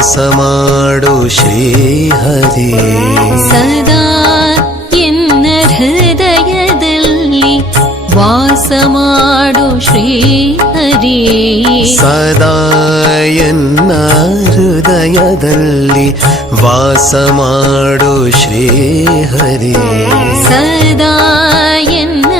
வாசமாடு ஸ்ரீஹரி சதா என்ன ஹயதல்லி வாசமாடு ஸ்ரீஹரி சதா என்ன ஹயதல்லி வாசமாடு ஸ்ரீஹரி சதா என்ன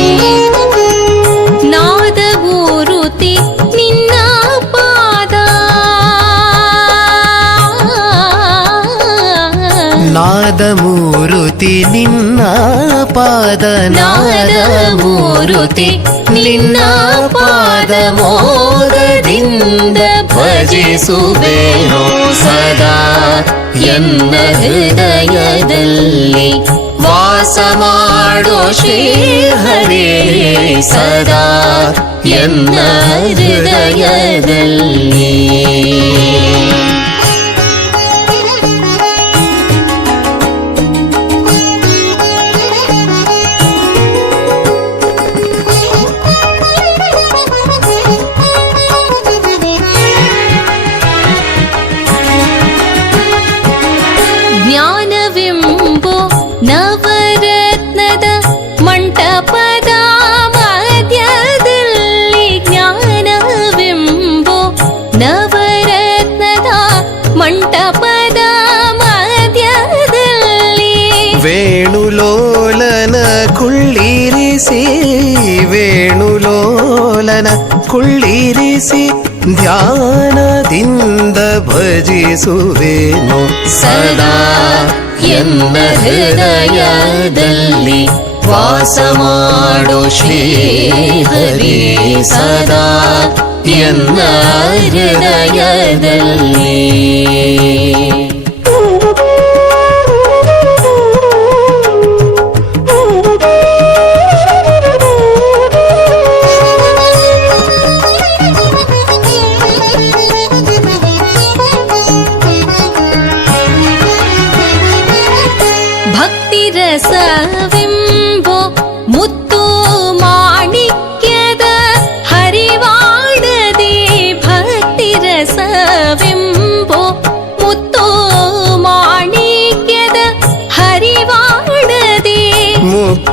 ನಾದ ಮೂರುತಿ ನಿನ್ನ ಪಾದ ನಾದ ಮೂರುತಿ ನಿನ್ನ ಪಾದ ಮೋದದಿಂದ ಭಜಿಸುವೆನೋ ಸದಾ ಎನ್ನ ಹೃದಯದಲ್ಲಿ ವಾಸ ಮಾಡೋ ಶ್ರೀಹರೇ ಸದಾ ಎನ್ನ ಹೃದಯದಲ್ಲಿ ಸೋಲನ ಕುಳ್ಳಿರಿಸಿ ಧ್ಯಾನದಿಂದ ಭಜಿಸುವೆನು ಸದಾ ಎಂಬ ಹೃದಯದಲ್ಲಿ ವಾಸ ಮಾಡು ಶ್ರೀ ಹರಿ ಸದಾ ಎನ್ನ ಹೃದಯದಲ್ಲಿ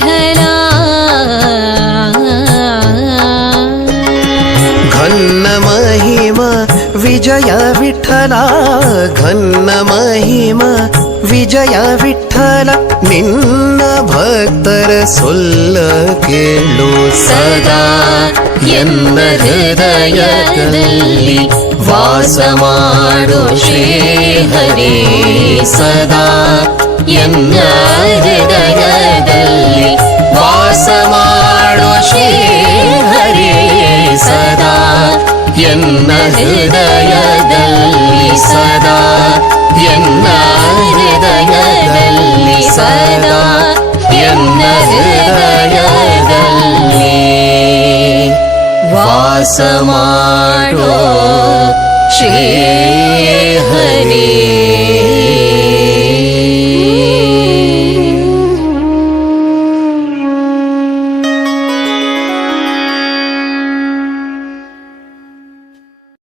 ठ घन्न महिमा विजय विठ्ठला घन्न महिमा विजय विठ्ठल निन्द भक्तर सुल्ल केलु सदा यन्न हृदय वासमाणी हरि सदा यन्न हृदय चन्नदयदलि सदा यन्नय निसरा यन्नयि वासमा